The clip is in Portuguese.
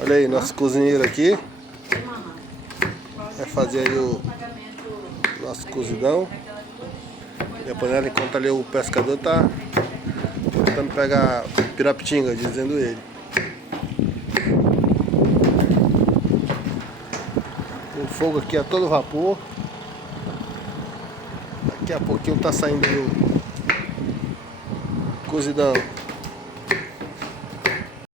Olha aí, nosso cozinheiro aqui. Vai fazer aí o nosso cozidão. E a panela, enquanto ali o pescador tá tentando pegar pirapitinga, dizendo ele. O fogo aqui é todo vapor. Daqui a pouquinho tá saindo aí o cozidão.